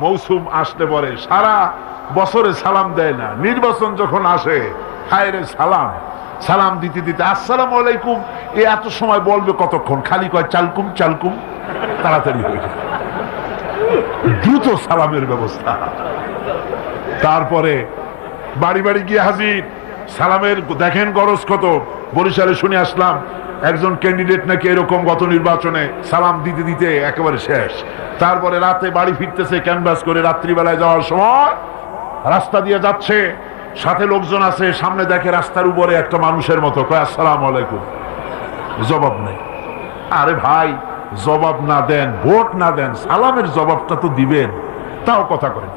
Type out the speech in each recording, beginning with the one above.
মৌসুম আসলে পরে, সারা বছরে সালাম দেয় না। নির্বাচন যখন আসে হায় রে সালাম। সালাম দিতে দিতে, আসসালাম আলাইকুম, এ এত সময় বলবে কতক্ষণ? খালি কয়, চালকুম চালকুম, তাড়াতাড়ি হয়ে যায়। দ্রুত সালামের ব্যবস্থা। তারপরে বাড়ি বাড়ি গিয়ে হাজির। সালামের, দেখেন গরজ কত? বরিশালে শুনে আসলাম একজন ক্যান্ডিডেট নাকি এরকম গত নির্বাচনে সালাম দিতে দিতে একেবারে শেষ। তারপরে রাতে বাড়ি ফিরতেছে ক্যানভাস করে রাত্রিবেলায় যাওয়ার সময়। রাস্তা দিয়ে যাচ্ছে, সাথে লোকজন আছে, সামনে দেখে রাস্তার উপরে একটা মানুষের মতো। কয়, আসসালাম আলাইকুম। জবাব নেই। আরে ভাই, জবাব না দেন, ভোট না দেন, সালামের জবাবটা তো দিবেন, তাও কথা করেন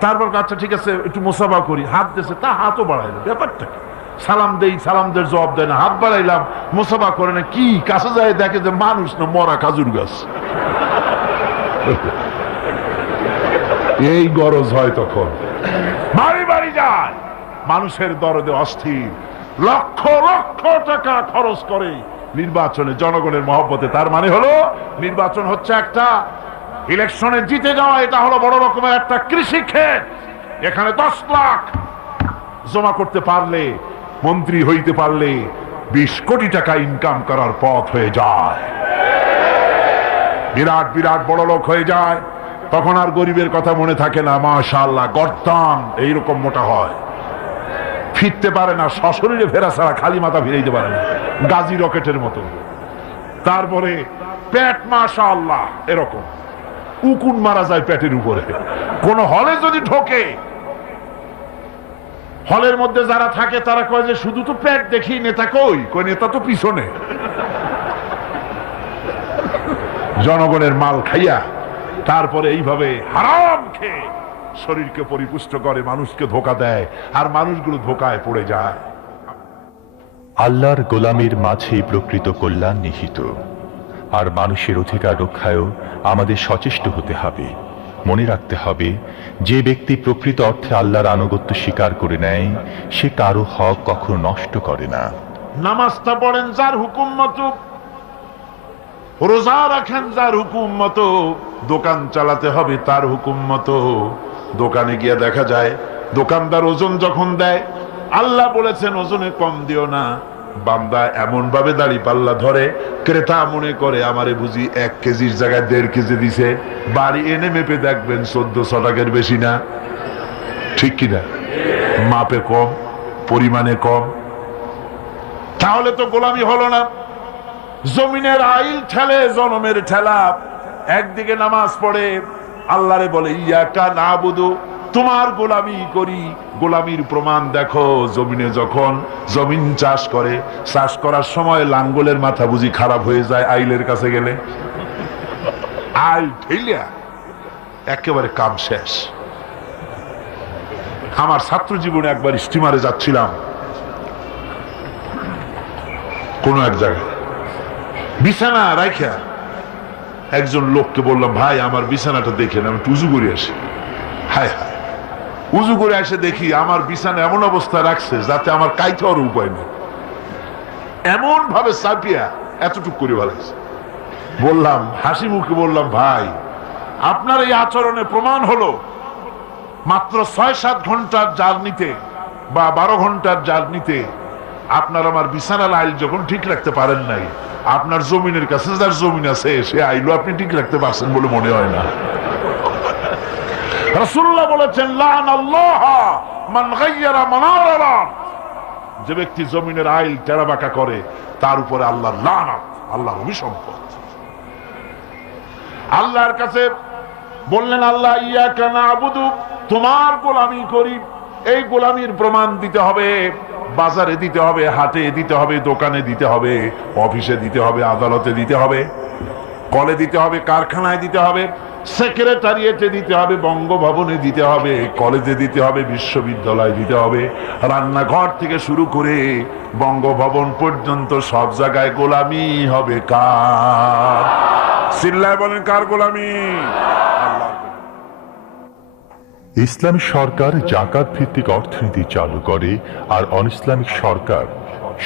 তারপর আচ্ছা ঠিক আছে, একটু মোসাফা করি। হাত দিয়েছে, তা হাতও বাড়াইল ব্যাপারটা কি? সালাম দেই সালামদের জবাব দেয় না। হাত বাড়াইলাম, মোসাফা করে না, কি? কাছে যায় দেখে যে মানুষ না, মরা খাজুর গাছ। এই গরজ হয় তখন। বাড়ি বাড়ি যায়। মানুষের দরদে অস্থির। লক্ষ লক্ষ টাকা খরচ করে নির্বাচনে জনগণের মহব্বতে। তার মানে হলো, নির্বাচন হচ্ছে একটা ইলেকশনে জিতে যাওয়া, এটা হলো বড় রকমের একটা কৃষি ক্ষেত এখানে দশ লাখ জমা করতে পারলে মন্ত্রী হইতে পারলে বিশ কোটি টাকা ইনকাম করার পথ হয়ে যায়। বিরাট বিরাট বড় লোক হয়ে যায়। তখন আর গরিবের কথা মনে থাকে না মাশাল্লাহ গর্দান, এইরকম মোটা হয়। ফিরতে পারে না, সশরীরে ফেরা ছাড়া খালি মাথা ফিরাইতে পারে না, গাজী রকেটের মতো। তারপরে পেট মাশা আল্লাহ এরকম। উকুন মারা যায় পেটের উপরে। কোন হলে যদি ঢোকে হলের মধ্যে যারা থাকে, তারা কয় যে শুধু তো প্যাট দেখি, নেতা কই? কই নেতা তো পিছনে। জনগণের মাল খাইয়া তারপরে এইভাবে হারাম খেয়ে শরীরকে পরিপুষ্ট করে, মানুষকে ধোকা দেয়, আর মানুষগুলো ধোকায় পড়ে যায়। আল্লাহর গোলামের মাঝেই প্রকৃত কল্যাণ নিহিত। আর মানুষের অধিকার রক্ষায়ও আমাদের সচেষ্ট হতে হবে। মনে রাখতে হবে, যে ব্যক্তি প্রকৃত অর্থে আল্লাহর আনুগত্য স্বীকার করে নেয়, সে কারও হক কখনো নষ্ট করে না। নামাজটা পড়েন, যার হুকুম মতো। রোজা রাখেন, যার হুকুম মতো। দোকান চালাতে হবে, তার হুকুম মতো। দোকানে গিয়ে দেখা যায়, দোকানদার ওজন যখন দেয়, আল্লাহ বলেছেন, ওজনে কম দিও না। বান্দা এমন ভাবে দাড়ি পাল্লা ধরে, ক্রেতা মনে করে, আমারে বুঝি এক কেজির জায়গায় দেড় কেজি দিছে। বাড়ি এনে মেপে দেখবেন চোদ্দশো টাকার বেশি না। ঠিক কিনা? মাপে কম, পরিমাণে কম। তাহলে তো গোলামি হলো না। জমিনের আইল ঠেলে, জনমের ঠেলা। একদিকে নামাজ পড়ে, আল্লাহরে বলে, ইয়াকা না বুধু তোমার গোলামি করি, গোলামির প্রমাণ দেখো, জমিনে যখন জমিন চাষ করে, চাষ করার সময় লাঙ্গলের মাথা বুঝি খারাপ হয়ে যায় আইলের কাছে গেলে। আইল ঠেলিয়া একেবারে কাম শেষ। আমার ছাত্র জীবনে একবার স্টিমারে যাচ্ছিলাম। কোন এক জায়গায়। বিছানা রাখা একজন লোককে বললাম, ভাই, আমার বিছানাটা দেখেন আমি টুজু করে আসি। হায় হায়। উজু করে এসে দেখি আমার বিছানা এমন অবস্থা রাখছে যাতে আমার কাইতে হওয়ার উপায় নেই। এমন ভাবে চাপিয়া এতটুক করে ভালাইছে। বললাম, হাসি মুখে বললাম, ভাই, আপনার এই আচরণে প্রমাণ হলো মাত্র ছয় সাত ঘণ্টার জার্নিতে বা বারো ঘণ্টার জার্নিতে আপনার আমার বিছানা আইল যখন ঠিক রাখতে পারেন নাই, আপনার জমিনের কাছে যার জমিন আছে, সে আইলও আপনি ঠিক রাখতে পারছেন বলে মনে হয় না। রাসূলুল্লাহ বলেছেন যে ব্যক্তি জমিনের আইল টেরা বাঁকা করে, তার উপরে আল্লাহ আল্লাহ অভিসম্পদ। আল্লাহর কাছে বললেন, আল্লাহ ইয়া কেন আবুদু তোমার গোলামি করি। এই গোলামির প্রমাণ দিতে হবে, বাজারে দিতে হবে, হাটে দিতে হবে, দোকানে দিতে হবে, অফিসে দিতে হবে, আদালতে দিতে হবে। কলে দিতে হবে, কারখানায় দিতে হবে সেক্রেটারিয়েটে দিতে হবে, বঙ্গভবনে দিতে হবে কলেজে দিতে হবে, বিশ্ববিদ্যালয়ে দিতে হবে। রান্নাঘর থেকে শুরু করে বঙ্গভবন পর্যন্ত সব জায়গায় গোলামি হবে কার? সিল্লায় বলেন কার গোলামি? ইসলামী সরকার জাকাত ভিত্তিক অর্থনীতি চালু করে আর অনইসলামিক সরকার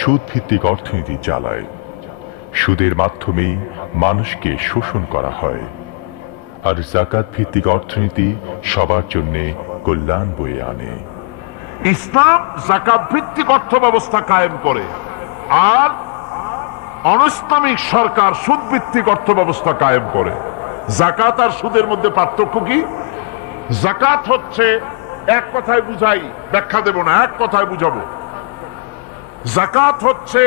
সুদ ভিত্তিক অর্থনীতি চালায়। সুদের মাধ্যমেই মানুষকে শোষণ করা হয়। আর জাকাত ভিত্তিক অর্থনীতি সবার জন্য কল্যাণ বয়ে আনে। ইসলাম জাকাত ভিত্তিক অর্থ ব্যবস্থা কায়েম করে, আর অনৈসলামিক সরকার সুদ ভিত্তিক অর্থ ব্যবস্থা কায়েম করে। জাকাত আর সুদের মধ্যে পার্থক্য কি? জাকাত হচ্ছে, এক কথায় বুঝাই, ব্যাখ্যা দেব না, এক কথায় বুঝাবো। জাকাত হচ্ছে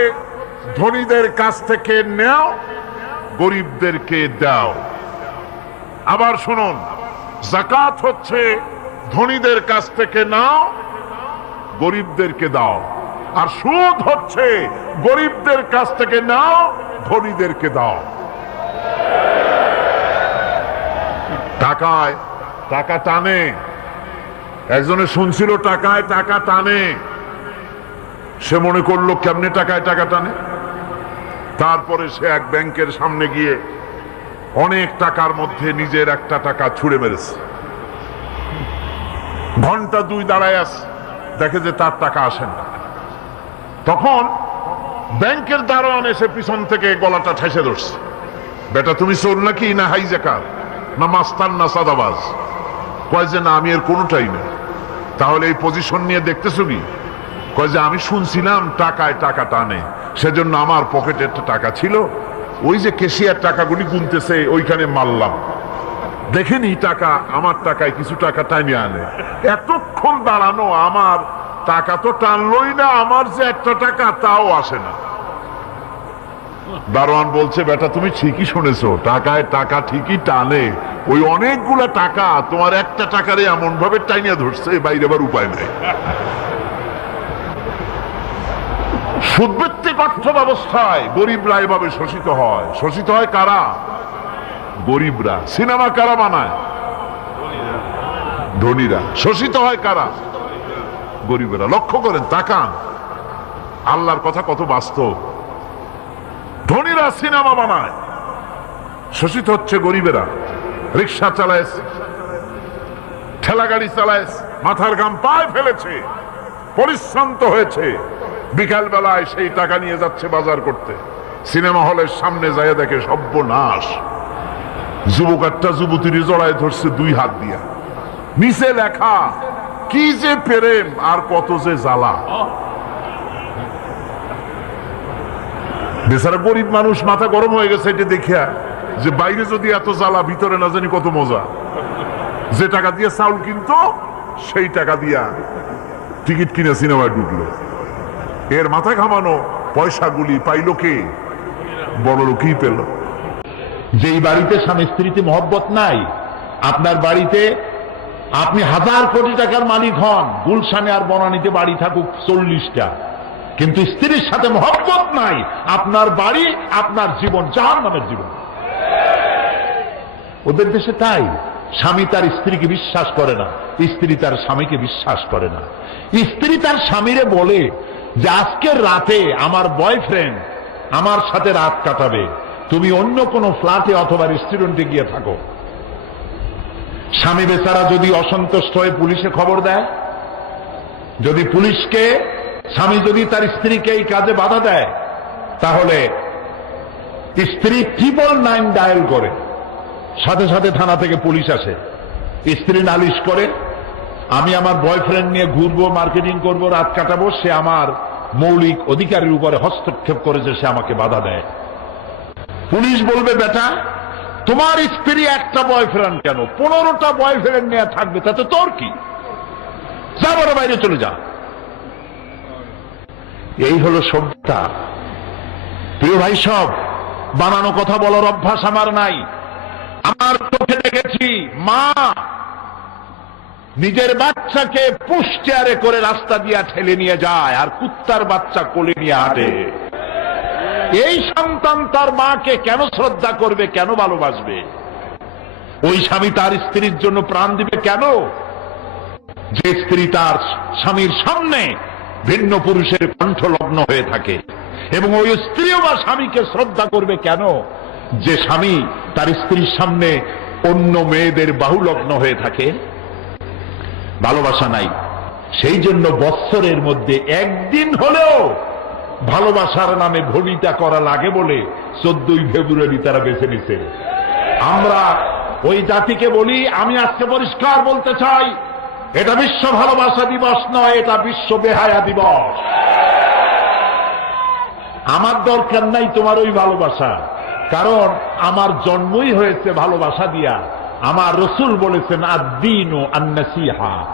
ধনীদের কাছ থেকে নেও, গরিবদেরকে দাও। আবার শুনুন জাকাত হচ্ছে ধনীদের কাছ থেকে নাও, গরিবদেরকে দাও। আর সুদ হচ্ছে গরিবদের কাছ থেকে নাও, ধনীদেরকে দাও। টাকায় টাকা টানে। একজনে শুনছিল টাকায় টাকা টানে। সে মনে করল, কেমনে টাকায় টাকা টানে? তারপরে সে এক ব্যাংকের সামনে গিয়ে অনেক টাকার মধ্যে নিজের একটা টাকা ছুড়ে মেরেছে। ঘণ্টা দুই দাঁড়ায় আছে, দেখে যে তার টাকা আসে না। তখন ব্যাংকের দারোয়ান এসে পিছন থেকে গলাটা ঠেসে ধরছে। বেটা, তুমি চোর নাকি? না হাইজাকার? না মাস্তান, না সাদাবাজ? কয় যে, না, আমি এর কোনোটাই না। তাহলে এই পজিশন নিয়ে দেখতেছো কি? কয় যে, আমি শুনছিলাম টাকায় টাকা টানে সেজন্য আমার পকেটে একটা টাকা ছিল। ওই যে কেশিয়ার টাকাগুলি গুনতেছে, ওইখানে মারলাম। দেখেনি টাকা, আমার টাকায় কিছু টাকা টাইনে আনে। এতক্ষণ দাঁড়ানো, আমার টাকা তো টানলই না, আমার যে একটা টাকা তাও আসে না। দারোয়ান বলছে, বেটা, তুমি ঠিকই শুনেছো, টাকায় টাকা ঠিকই টানে। ওই অনেকগুলা টাকা তোমার একটা টাকারে এমন ভাবে টাইনিয়া ধরছে, বাইরে আবার উপায় নাই। সুদভিত্তিক অর্থ ব্যবস্থায় গরিবরা এভাবে শোষিত হয়। শোষিত হয় কারা? গরিবরা। সিনেমা কারা বানায়? ধনীরা। শোষিত হয় কারা? গরিবেরা। লক্ষ্য করেন, তাকান। আল্লাহর কথা কত বাস্তব। ধনীরা সিনেমা বানায়। শোষিত হচ্ছে গরিবেরা। রিক্সা চালায় ঠেলা গাড়ি চালায়, মাথার গাম পায়ে ফেলেছে, পরিশ্রান্ত হয়েছে। বিকাল বেলায় সেই টাকা নিয়ে যাচ্ছে বাজার করতে। সিনেমা হলের সামনে যায় দেখে সর্বনাশ যুবক একটা যুবতীর জড়ায় ধরছে দুই হাত দিয়া। নিচে লেখা, কি যে প্রেম, আর কত যে জ্বালা। বেচারা গরিব মানুষ, মাথা গরম হয়ে গেছে এটা দেখিয়া যে বাইরে যদি এত জ্বালা, ভিতরে না জানি কত মজা। যে টাকা দিয়ে চাউল কিনতো, সেই টাকা দিয়া টিকিট কিনে সিনেমায় ঢুকলো। এর মাথা ঘামানো পয়সাগুলি পাইলো কে? বড় লোকই পেল? যেই বাড়িতে স্বামী স্ত্রীতে মহব্বত নাই, আপনার বাড়িতে আপনি হাজার কোটি টাকার মালিক হন, গুলশানে আর বনানীতে বাড়ি থাকুক চল্লিশটা। কিন্তু স্ত্রীর সাথে মহব্বত নাই, আপনার বাড়ি, আপনার জীবন জাহান নামের জীবন। ওদের দেশে তাই, স্বামী তার স্ত্রীকে বিশ্বাস করে না, স্ত্রী তার স্বামীকে বিশ্বাস করে না। স্ত্রী তার স্বামীরে বলে যে আজকের রাতে আমার বয়ফ্রেন্ড আমার সাথে রাত কাটাবে, তুমি অন্য কোনো ফ্ল্যাটে অথবা রেস্টুরেন্টে গিয়ে থাকো। স্বামী বেচারা যদি অসন্তুষ্ট হয়ে পুলিশে খবর দেয়, যদি পুলিশকে, স্বামী যদি তার স্ত্রীকে এই কাজে বাধা দেয়, তাহলে স্ত্রী ট্রিপল নাইন ডায়াল করে। সাথে সাথে থানা থেকে পুলিশ আসে। স্ত্রী নালিশ করে, আমি আমার বয়ফ্রেন্ড নিয়ে ঘুরবো মার্কেটিং করব, রাত কাটাবো, সে আমার মৌলিক অধিকারের উপরে হস্তক্ষেপ করেছে সে আমাকে বাধা দেয়। পুলিশ বলবে, বেটা, তোমার স্ত্রী একটা বয়ফ্রেন্ড কেন? পনেরোটা বয়ফ্রেন্ড নিয়ে থাকবে, তাতে তোর কি? যা বড় বাইরে চলে যা। এই হলো সভ্যতা। প্রিয় ভাই, সব বানানো কথা বলার অভ্যাস আমার নাই। আমার চোখে দেখেছি মা নিজের বাচ্চাকে পুষ্টিয়ারে করে রাস্তা দিয়া ঠেলে নিয়ে যায় আর কুত্তার বাচ্চা কোলে নিয়ে হাঁটে। এই সন্তান তার মাকে কেন শ্রদ্ধা করবে, কেন ভালোবাসবে? ওই স্বামী তার স্ত্রীর জন্য প্রাণ দিবে কেন? যে স্ত্রী তার স্বামীর সামনে ভিন্ন পুরুষের কণ্ঠলগ্ন হয়ে থাকে এবং ওই স্ত্রীও বা স্বামীকে শ্রদ্ধা করবে কেন? যে স্বামী তার স্ত্রীর সামনে অন্য মেয়েদের বাহুলগ্ন হয়ে থাকে ভালোবাসা নাই। সেই জন্য বৎসরের মধ্যে একদিন হলেও ভালোবাসার নামে ভবিতা করা লাগে বলে চোদ্দই ফেব্রুয়ারি তারা বেছে নিছে। আমরা ওই জাতিকে বলি, আমি আজকে পরিষ্কার বলতে চাই, এটা বিশ্ব ভালোবাসা দিবস নয়, এটা বিশ্ব বেহায়া দিবস। আমার দরকার নাই তোমার ওই ভালোবাসা, কারণ আমার জন্মই হয়েছে ভালোবাসা দিয়া। আমার রসুল বলেছেন আদিন ও আন্নাসিহা।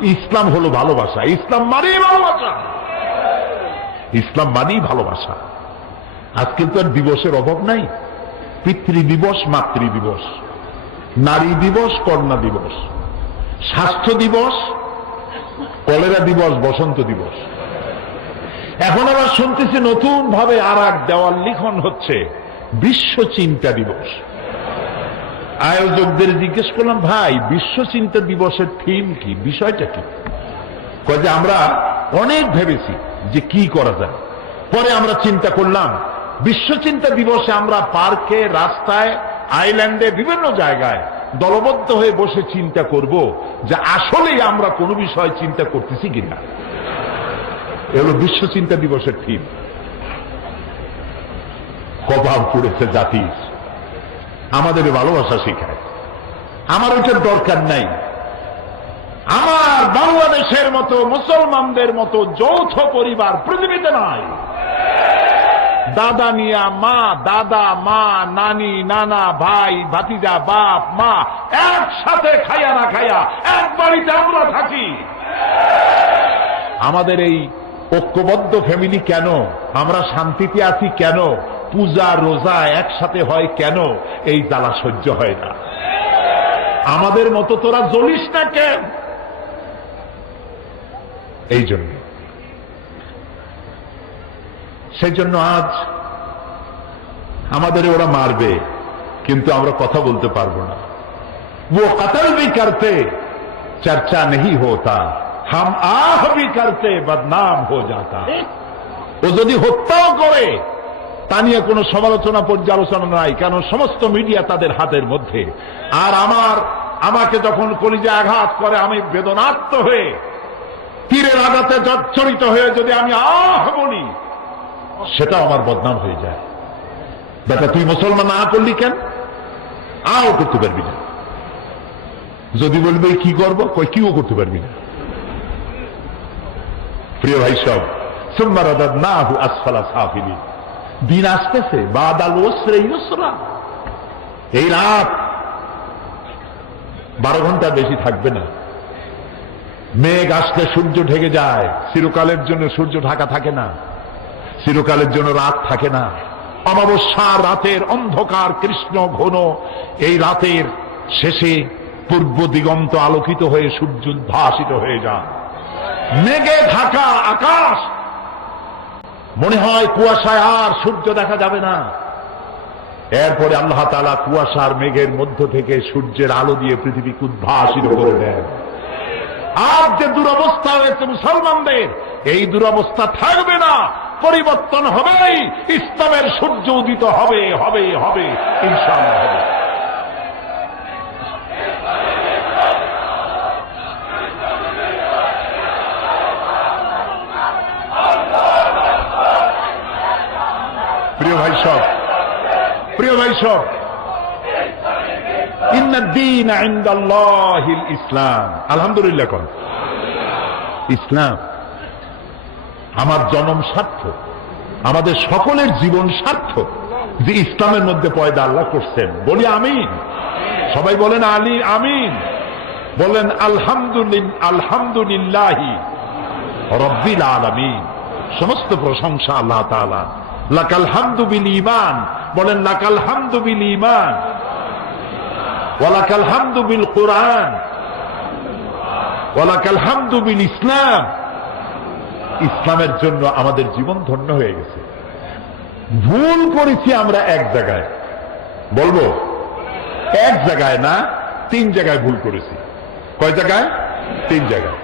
ইসলাম হলো ভালোবাসা। ইসলাম মানেই ভালোবাসা। ইসলাম মানেই ভালোবাসা। আজকে তো আর দিবসের অভাব নাই। পিতৃ দিবস মাতৃ দিবস নারী দিবস, কন্যা দিবস। স্বাস্থ্য দিবস, কলেরা দিবস, বসন্ত দিবস। এখন আবার শুনতেছি নতুন ভাবে আর এক দেওয়াল লিখন হচ্ছে বিশ্ব চিন্তা দিবস। আয়োজকদের জিজ্ঞেস করলাম, ভাই, বিশ্ব চিন্তা দিবসের থিম কি? বিষয়টা কি? যে, আমরা অনেক ভেবেছি যে কি করা যায়। পরে আমরা চিন্তা করলাম, বিশ্ব চিন্তা দিবসে আমরা পার্কে, রাস্তায়, আইল্যান্ডে, বিভিন্ন জায়গায় দলবদ্ধ হয়ে বসে চিন্তা করব যে আসলেই আমরা কোনো বিষয় চিন্তা করতেছি কিনা। এ হলো বিশ্ব চিন্তা দিবসের থিম কপাল পড়েছে জাতির। আমাদের ভালোবাসা শিখায়। আমার ওইটার দরকার নাই। আমার বাংলাদেশের মতো, মুসলমানদের মতো যৌথ পরিবার পৃথিবীতে নাই। দাদা মিয়া, মা, দাদা, মা, নানি, নানা, ভাই, ভাতিজা, বাপ, মা, একসাথে খাইয়া না খাইয়া এক বাড়িতে আমরা থাকি। আমাদের এই ঐক্যবদ্ধ ফ্যামিলি কেন? আমরা শান্তিতে আছি কেন? পূজা রোজা একসাথে হয় কেন এই জ্বালা সহ্য হয় না আমাদের মতো তোরা জ্বলিস না কেন এই জন্য সেই জন্য আজ আমাদের ওরা মারবে কিন্তু আমরা কথা বলতে পারবো না वो कतल भी करते चर्चा नहीं होता हम आह भी करते बदनाम हो जाता ও যদি হত্যাও করে তা নিয়ে কোনো সমালোচনা, পর্যালোচনা নাই, কেন সমস্ত মিডিয়া তাদের হাতের মধ্যে। আর আমার, আমাকে যখন কলিজে আঘাত করে, আমি বেদনাত্ম হয়ে, তীরের আঘাতে জর্জরিত হয়ে যদি আমি আহ বলি সেটা আমার বদনাম হয়ে যায়। বেটা, তুই মুসলমান না করলি কেন? আও করতে পারবি না। যদি বলবে কি করব? কই কিও করতে পারবি না। প্রিয় ভাই সব সুম্মারাদাদ না আসফালা সাফিলি দিন আসতেছে। বাদাল ইউসরা। এই রাত বারো ঘণ্টা বেশি থাকবে না। মেঘ আসলে সূর্য ঢেকে যায়। চিরকালের জন্য সূর্য ঢাকা থাকে না। চিরকালের জন্য রাত থাকে না। অমাবস্যা রাতের অন্ধকার কৃষ্ণ ঘন এই রাতের শেষে পূর্ব দিগন্ত আলোকিত হয়ে সূর্য উদ্ভাসিত হয়ে যান মেঘে ঢাকা আকাশ মনে হয় কুয়াশায় আর সূর্য দেখা যাবে না। এরপরে আল্লাহ তালা কুয়াশার মেঘের মধ্য থেকে সূর্যের আলো দিয়ে পৃথিবীকে উদ্ভাসিত করে দেন। আর যে দুরবস্থা হয়েছে মুসলমানদের, এই দুরবস্থা থাকবে না, পরিবর্তন হবেই, ইসলামের সূর্য উদিত হবে হবে হবে, ইনশাআল্লাহ, হবে। ভাই সব। প্রিয় ভাই সব। ইসলাম। আলহামদুলিল্লাহ ইসলাম আমার জনম আমাদের সকলের জীবন যে ইসলামের মধ্যে পয়দা আল্লাহ করছেন। বলি আমিন। সবাই বলেন আলী আমিন। বলেন আলহামদুলিল্লাহ আলহামদুলিল্লাহি রব্বিল আলামিন। সমস্ত প্রশংসা আল্লাহ তাআলা লাকাল হামদু বিল ঈমান। বলেন, লাকাল হামদু বিল ঈমান। ওয়ালাকাল হামদু বিল কোরআন। ওয়ালাকাল হামদু বিল ইসলাম। ইসলামের জন্য আমাদের জীবন ধন্য হয়ে গেছে। ভুল করেছি আমরা এক জায়গায়। বলব, এক জায়গায় না, তিন জায়গায় ভুল করেছি। কয় জায়গায়? তিন জায়গায়।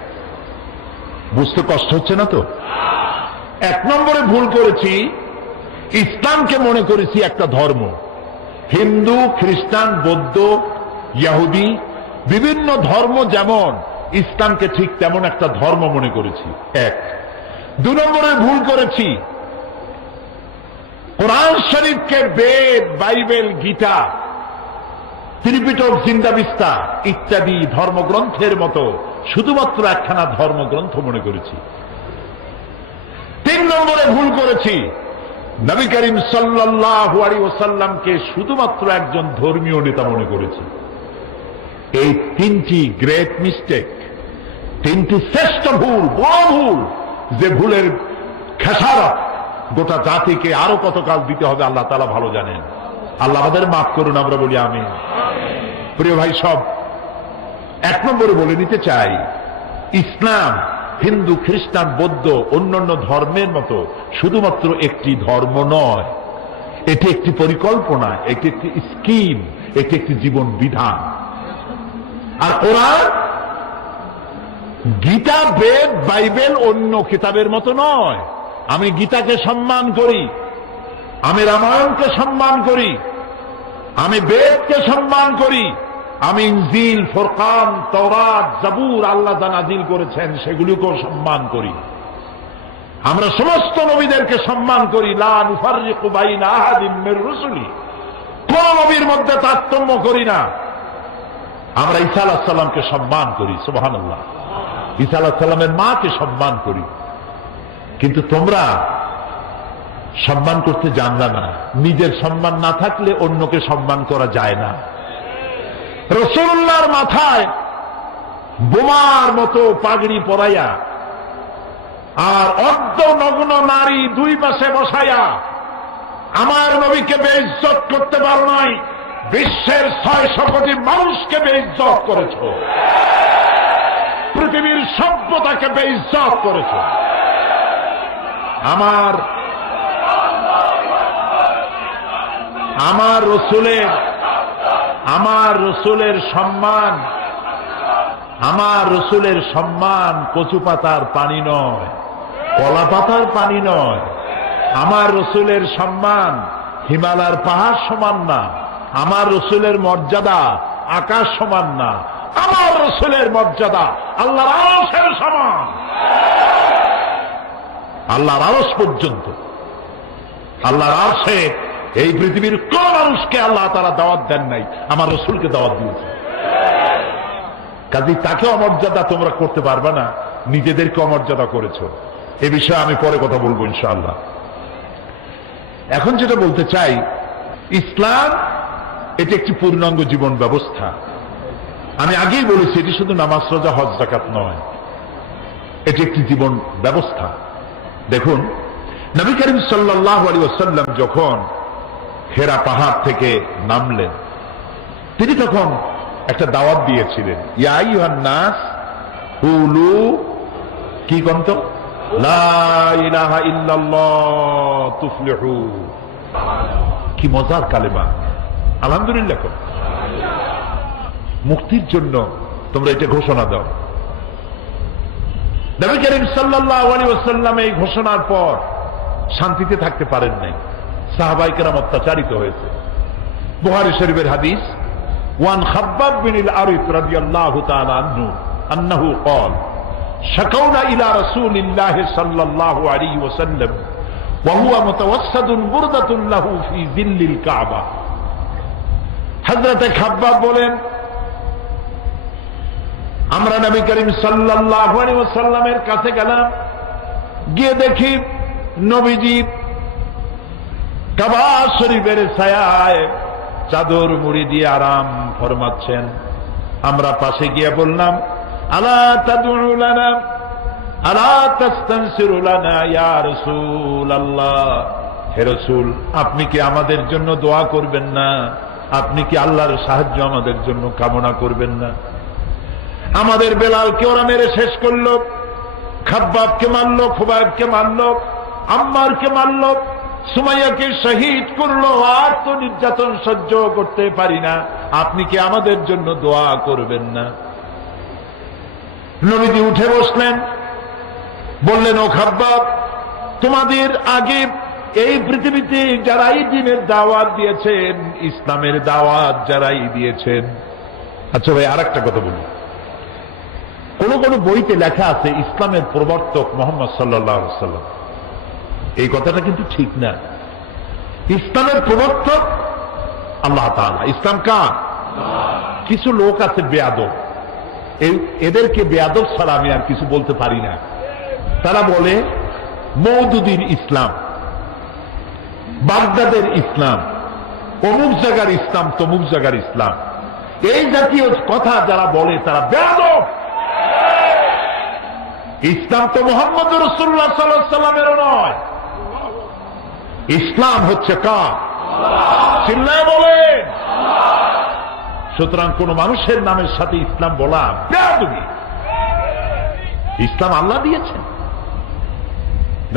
বুঝতে কষ্ট হচ্ছে না তো? এক নম্বরে ভুল করেছি ইসলামকে মনে করেছি একটা ধর্ম। হিন্দু, খ্রিস্টান, বৌদ্ধ ইয়াহুদি বিভিন্ন ধর্ম যেমন, ইসলামকে ঠিক তেমন একটা ধর্ম মনে করেছি। এক। দু নম্বরে ভুল করেছি। কোরআন শরীফকে বেদ, বাইবেল, গীতা, ত্রিপিটক, জিন্দাবিস্তা ইত্যাদি ধর্মগ্রন্থের মতো শুধুমাত্র একখানা ধর্মগ্রন্থ মনে করেছি। তিন নম্বরে ভুল করেছি। নবী করিম সাল্লাল্লাহু আলাইহি ওয়াসাল্লামকে শুধুমাত্র একজন ধর্মীয় নেতা মনে করেছে। এই তিনটি গ্রেট মিস্টেক তিনটি শ্রেষ্ঠ ভুল, বড় ভুল, যে ভুলের খেসারত গোটা জাতিকে আরও কতকাল দিতে হবে আল্লাহ তালা ভালো জানেন। আল্লাহ আমাদের মাফ করুন, আমরা বলি আমি প্রিয় ভাই সব, এক নম্বরে বলে নিতে চাই, ইসলাম হিন্দু, খ্রিস্টান, বৌদ্ধ, অন্যান্য ধর্মের মতো শুধুমাত্র একটি ধর্ম নয়। এটি একটি পরিকল্পনা, এটি একটি স্কিম, এটি একটি জীবন বিধান। আর ওরা গীতা, বেদ, বাইবেল অন্য কিতাবের মতো নয়। আমি গীতাকে সম্মান করি, আমি রামায়ণকে সম্মান করি, আমি বেদকে সম্মান করি আমি ইনজিল, ফোরকান তরাত জাবুর আল্লাহ নাজিল করেছেন, সেগুলিকেও সম্মান করি। আমরা সমস্ত নবীদেরকে সম্মান করি। কোন নবীর মধ্যে তারতম্য করি না। আমরা আলাহ সাল্লামকে সম্মান করি, সুবহানাল্লাহ। ঈসা আলাহ সাল্লামের মাকে সম্মান করি। কিন্তু তোমরা সম্মান করতে জানলা না। নিজের সম্মান না থাকলে অন্যকে সম্মান করা যায় না। রসুল্লাহর মাথায় বোমার মতো পাগড়ি পরাইয়া আর অর্ধ নগ্ন নারী দুই পাশে বসাইয়া আমার নবীকে বেইজ্জত করতে পারো নাই, বিশ্বের ছয়শো কোটি মানুষকে বেইজ্জত করেছ। পৃথিবীর সভ্যতাকে বেইজ্জত করেছ। আমার আমার রসুলের আমার রসুলের সম্মান, আমার রসুলের সম্মান কচু পাতার পানি নয়, কলা পাতার পানি নয়। আমার রসুলের সম্মান হিমালয়ের পাহাড় সমান না, আমার রসুলের মর্যাদা আকাশ সমান না, আমার রসুলের মর্যাদা আল্লাহর আরসের সমান। আল্লাহর আরস পর্যন্ত, আল্লাহর আরসে এই পৃথিবীর কোন মানুষকে আল্লাহ তারা দাওয়াত দেন নাই, আমার রসুলকে দাওয়াত দিয়েছে। কাজে তাকে অমর্যাদা তোমরা করতে পারবে না, নিজেদেরকে অমর্যাদা করেছ। এ বিষয়ে আমি পরে কথা বলব ইনশাআল্লাহ। এখন যেটা বলতে চাই, ইসলাম এটি একটি পূর্ণাঙ্গ জীবন ব্যবস্থা। আমি আগেই বলেছি, এটি শুধু নামাজ, রোজা, হজ জাকাত নয়। এটি একটি জীবন ব্যবস্থা। দেখুন, নবী করিম সাল্লাহ আলী ওসাল্লাম যখন হেরা পাহাড় থেকে নামলেন। তিনি তখন একটা দাওয়াত দিয়েছিলেন। ইয়াই নাস হুলু কি কন্ত কি মজার কালেমা। আলহামদুলিল্লাহ মুক্তির জন্য তোমরা এটা ঘোষণা দাও। নবী করিম সাল্লাহ আলী ওসাল্লাম এই ঘোষণার পর শান্তিতে থাকতে পারেন নাই। সাহাবাইকেরাম অত্যাচারিত হয়েছে বুহারি শরীফের হাদিস ওয়ান খাব্বাব বিন আরিফ রাদিয়াল্লাহু তাআলা আনহু আন্নাহু قال شكونا إلى رسول الله صلى الله عليه وسلم وهو متوسد بردة له في ظل الكعبة হযরত খাব্বাব বলেন আমরা নবী করিম সাল্লাল্লাহু আলাইহি ওয়াসাল্লামের কাছে গেলাম গিয়ে দেখি নবীজি কাবা শরীফের ছায়ায় চাদর মুড়ি দিয়ে আরাম ফরমাচ্ছেন। আমরা পাশে গিয়ে বললাম, আলা আলা ইয়া রাসূলুল্লাহ। হে রাসূল, আপনি কি আমাদের জন্য দোয়া করবেন না? আপনি কি আল্লাহর সাহায্য আমাদের জন্য কামনা করবেন না? আমাদের বেলালকে ওরা মেরে শেষ করল, খাব্বাবকে মারলো, খুবাইবকে মারলো, আম্মারকে মারলো সুমাইয়াকে শহীদ করল, আর তো নির্যাতন সহ্য করতে পারি না। আপনি কি আমাদের জন্য দোয়া করবেন না? নবীজি উঠে বসলেন। বললেন, ও খাব্বাব, তোমাদের আগে এই পৃথিবীতে যারাই দিনের দাওয়াত দিয়েছেন, ইসলামের দাওয়াত যারাই দিয়েছেন। আচ্ছা ভাই আর একটা কথা বলি। কোন কোন বইতে লেখা আছে, ইসলামের প্রবর্তক মোহাম্মদ সাল্লাহ সাল্লাম এই কথাটা কিন্তু ঠিক না। ইসলামের প্রবর্তক আল্লাহ ইসলাম কার? কিছু লোক আছে বেয়াদব। এই এদেরকে বেয়াদব ছাড়া আমি আর কিছু বলতে পারি না। তারা বলে মৌদুদির ইসলাম, বাগদাদের ইসলাম, অমুক জায়গার ইসলাম, তমুক জায়গার ইসলাম। এই জাতীয় কথা যারা বলে, তারা বেয়াদব। ইসলাম তো মোহাম্মদ রসুল্লাহ সাল্লামেরও নয়। ইসলাম হচ্ছে কার? চিল্লায় বলেন। সুতরাং কোন মানুষের নামের সাথে ইসলাম বলা বেয়াদবি। ইসলাম আল্লাহ দিয়েছেন।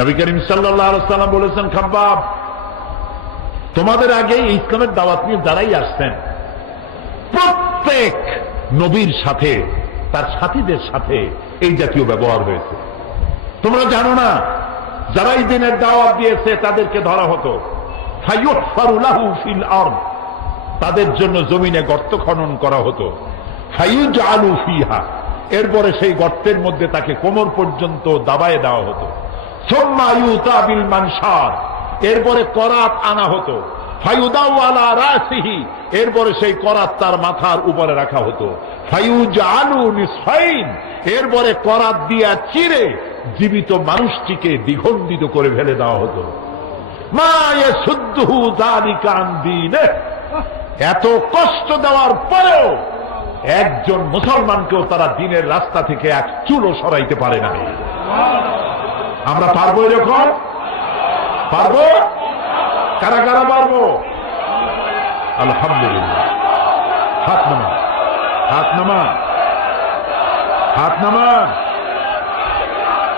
নবী করিম সাল্লাম বলেছেন খাব্বাব তোমাদের আগে ইসলামের দাওয়াত নিয়ে যারাই আসছেন প্রত্যেক নবীর সাথে তার সাথীদের সাথে এই জাতীয় ব্যবহার হয়েছে। তোমরা জানো না যারা এই দিনের দাওয়াত দিয়েছে, তাদেরকে ধরা হতো। তাদের জন্য জমিনে গর্ত খনন করা হতো। আলু ফিহা। এরপরে সেই গর্তের মধ্যে তাকে কোমর পর্যন্ত দাবায় দেওয়া হতো। মানসার এরপরে করাত আনা হতো। এরপরে সেই করাত তার মাথার উপরে রাখা হতো। আলু এরপরে করাত দিয়া চিরে জীবিত মানুষটিকে দ্বিখণ্ডিত করে ফেলে দেওয়া হতো। এত কষ্ট দেওয়ার পরেও একজন মুসলমানকেও তারা দিনের রাস্তা থেকে এক চুলো সরাইতে পারে না। আমরা পারব এরকম? পারব? কারা কারা পারব? আলহামদুলিল্লাহ। হাত নামা হাত নামা হাত নামা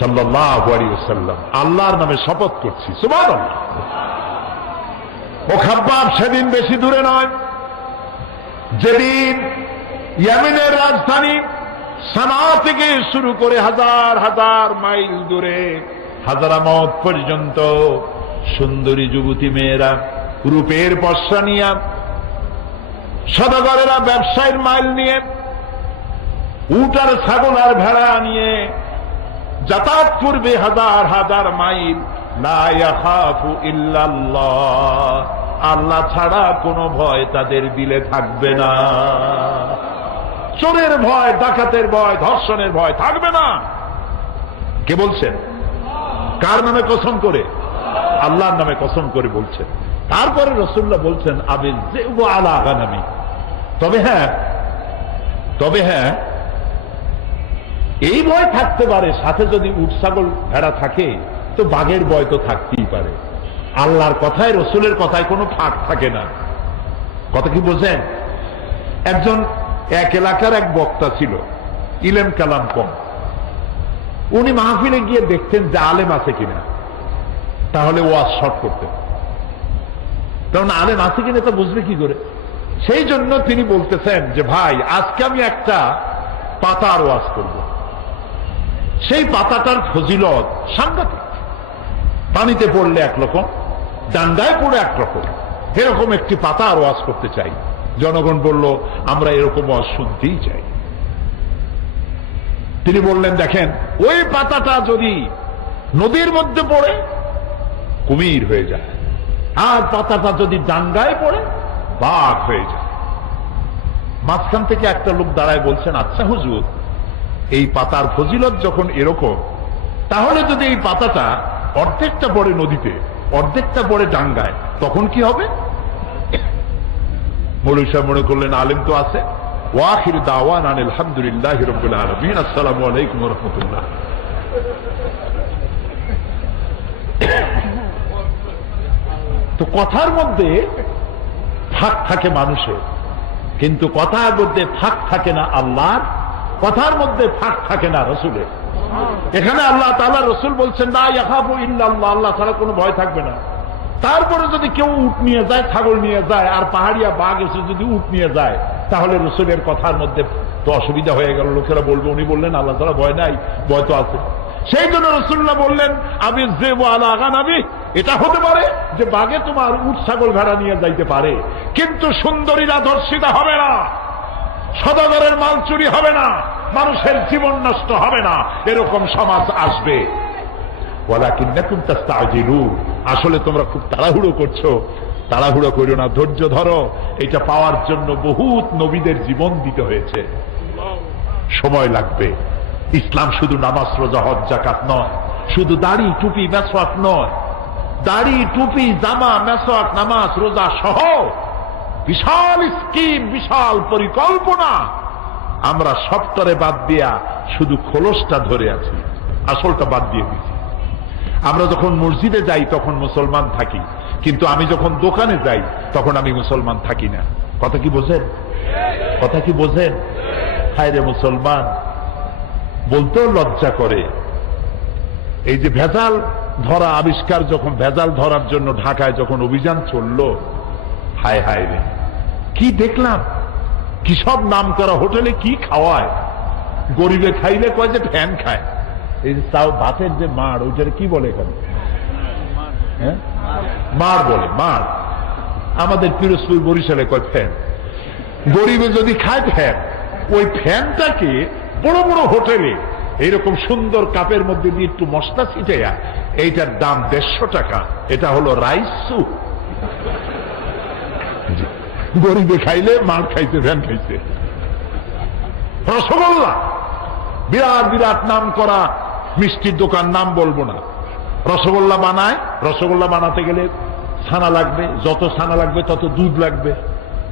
ওয়াসাল্লাম। আল্লাহর নামে শপথ করছি, সুবহানাল্লাহ। ও খাব্বাব সেদিন বেশি দূরে নয়। যেদিন ইয়ামিনের রাজধানী সানা থেকে শুরু করে হাজার হাজার মাইল দূরে হাজারামত পর্যন্ত সুন্দরী যুবতী মেয়েরা রূপের পশা নিয়ে, সদাগরেরা ব্যবসায়ীর মাইল নিয়ে, উটার ছাগল আর ভেড়া নিয়ে যাতায়াত করবে হাজার হাজার মাইল। আল্লাহ ছাড়া কোনো ভয় তাদের দিলে থাকবে না। চোরের ভয়, ডাকাতের ভয়, ধর্ষণের ভয় থাকবে না। কে বলছেন কার নামে কসম করে? আল্লাহর নামে কসম করে বলছেন। তারপরে রসুল্লাহ বলছেন, আবিল যে আলা আগানামি তবে হ্যাঁ তবে হ্যাঁ এই ভয় থাকতে পারে, সাথে যদি উট ছাগল ভেড়া থাকে, তো বাঘের ভয় তো থাকতেই পারে। আল্লাহর কথায়, রসুলের কথায় কোনো ফাঁক থাকে না। কথা কি বোঝেন? একজন এক এলাকার এক বক্তা ছিল, ইলেম কালাম কম। উনি মাহফিলে গিয়ে দেখতেন যে আলেম আছে কিনা। তাহলে ওয়াজ শর্ট করতেন। কারণ আলেম আছে কিনা তা বুঝবে কি করে? সেই জন্য তিনি বলতেছেন যে, ভাই, আজকে আমি একটা পাতার ওয়াজ করব। সেই পাতাটার ফজিলত সাংঘাতিক। পানিতে পড়লে একরকম, ডান্ডায় পড়ে একরকম। এরকম একটি পাতা আর ওয়াজ করতে চাই। জনগণ বলল, আমরা এরকম ওয়াজ শুনতেই চাই। তিনি বললেন, দেখেন, ওই পাতাটা যদি নদীর মধ্যে পড়ে, কুমির হয়ে যায়। আর পাতাটা যদি ডাঙ্গায় পড়ে, বাঘ হয়ে যায়। মাঝখান থেকে একটা লোক দাঁড়ায় বলছেন আচ্ছা হুজুর এই পাতার ফজিলত যখন এরকম, তাহলে যদি এই পাতাটা অর্ধেকটা পড়ে নদীতে, অর্ধেকটা পড়ে ডাঙ্গায়, তখন কি হবে? মৌলী সাহেব মনে করলেন, আলেম তো আছে। ওয়াখির দাওয়ান আনিল আলহামদুলিল্লাহ রব্বুল আলামিন। আসসালামু আলাইকুম রাহমাতুল্লাহ। তো কথার মধ্যে ফাঁক থাকে মানুষের, কিন্তু কথার মধ্যে ফাঁক থাকে না আল্লাহর। কথার মধ্যে ফাঁক থাকে না রসুলের। এখানে আল্লাহ তাআলা রসুল বলছেন না ইয়াখাবু ইল্লাল্লাহ আল্লাহ ছাড়া কোনো ভয় থাকবে না। তারপরে যদি কেউ উট নিয়ে যায়, ছাগল নিয়ে যায়, আর পাহাড়িয়া বাঘ এসে যদি উট নিয়ে যায়, তাহলে রসুলের কথার মধ্যে তো অসুবিধা হয়ে গেল। লোকেরা বলবে, উনি বললেন, আল্লাহ তালা ভয় নাই, ভয় তো আছে। সেই জন্য রসুল্লাহ বললেন আমি যে আলা আগান আমি এটা হতে পারে যে বাঘে তোমার উট, ছাগল, ভেড়া নিয়ে যাইতে পারে, কিন্তু সুন্দরীরা ধর্ষিতা হবে না। সদাগরের মাল চুরি হবে না, মানুষের জীবন নষ্ট হবে না, এরকম সমাজ আসবে। আসলে তোমরা খুব তাড়াহুড়ো করছ। তাড়াহুড়ো করো না, ধৈর্য ধরো, এটা পাওয়ার জন্য বহুত নবীদের জীবন দিতে হয়েছে। সময় লাগবে। ইসলাম শুধু নামাজ, রোজা, হজ জাকাত নয়, শুধু দাড়ি, টুপি, মেসওয়াক নয়। দাড়ি, টুপি, জামা, মেসওয়াক, নামাজ, রোজা সহ বিশাল স্কিম, বিশাল পরিকল্পনা। আমরা সপ্তাহে বাদ দিয়া শুধু খোলসটা ধরে আছি, আসলটা বাদ দিয়ে দিছি আমরা যখন মসজিদে যাই, তখন মুসলমান থাকি। কিন্তু আমি যখন দোকানে যাই, তখন আমি মুসলমান থাকি না। কথা কি বোঝেন? কথা কি বোঝেন? হায় রে মুসলমান, বলতেও লজ্জা করে। এই যে ভেজাল ধরা, আবিষ্কার যখন ভেজাল ধরার জন্য ঢাকায় যখন অভিযান চলল হায় হায় রে। কি দেখলাম? কি সব নাম করা হোটেলে কি খাওয়ায়? গরিবে খাইলে কয় যে ফ্যান খায়। এই তাও ভাতের যে মার ওইটার কি বলে এখানে? হ্যাঁ? মার বলে মার আমাদের পিরোজপুর বরিশালে কয় ফ্যান। গরিবে যদি খায় ফ্যান, ওই ফ্যানটাকে বড় বড় হোটেলে, এইরকম সুন্দর কাপের মধ্যে দিয়ে একটু মশলা ছিটাইয়া, এইটার দাম দেড়শো টাকা। এটা হলো রাইস স্যুপ। গরিবে খাইলে, মার খাইছে, ভ্যান খাইছে। রসগোল্লা, বিরাট বিরাট নাম করা মিষ্টির দোকান, নাম বলব না। রসগোল্লা বানায়, রসগোল্লা বানাতে গেলে ছানা লাগবে, যত ছানা লাগবে, তত দুধ লাগবে।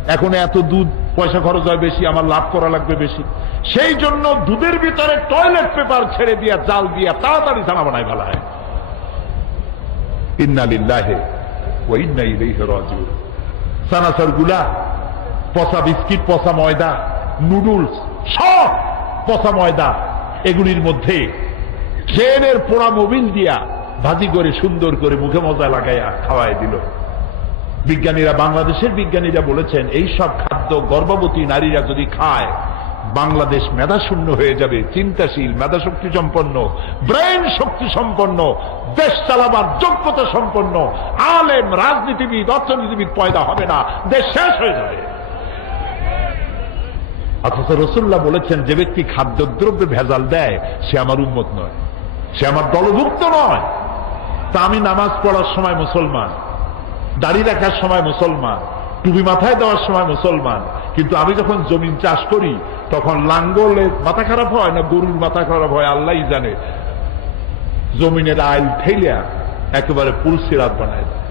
এখন এত দুধ, পয়সা খরচ হয় বেশি, আমার লাভ করা লাগবে বেশি। সেই জন্য দুধের ভিতরে টয়লেট পেপার ছেড়ে দিয়া, জাল দিয়া তাড়াতাড়ি ছানা বানায় ফেলা হয়। ইন্নালিল্লাহে ও ইন্না ইলাইহি রাজিউন। সানাসারগুলা, পচা বিস্কিট, পচা ময়দা নুডলস সব পচা ময়দা এগুলির মধ্যে ট্রেনের পোড়া মোবিল দিয়া ভাজি করে, সুন্দর করে মুখে মজা লাগাইয়া খাওয়াই দিল। বিজ্ঞানীরা, বাংলাদেশের বিজ্ঞানীরা বলেছেন, এই সব খাদ্য গর্ভবতী নারীরা যদি খায় বাংলাদেশ মেধাশূন্য হয়ে যাবে, চিন্তাশীল, মেধাশক্তি সম্পন্ন ব্রেন শক্তি সম্পন্ন, দেশ চালাবার যোগ্যতা সম্পন্ন, আলেম, রাজনীতিবিদ, অর্থনীতিবিদ পয়দা হবে না, দেশ শেষ হয়ে যাবে। অথচ রসুল্লাহ বলেছেন, যে ব্যক্তি খাদ্যদ্রব্যে ভেজাল দেয়, সে আমার উন্মত নয়, সে আমার দলভুক্ত নয়। তা আমি নামাজ পড়ার সময় মুসলমান, দাড়ি রাখার সময় মুসলমান, টুপি মাথায় দেওয়ার সময় মুসলমান, কিন্তু আমি যখন জমিন চাষ করি তখন লাঙ্গলে মাথা খারাপ হয় না গরুর মাথা খারাপ হয় আল্লাহ জানে জমিনের আইল ঠেলিয়া একেবারে পুলসিরাত বানায় দেয়।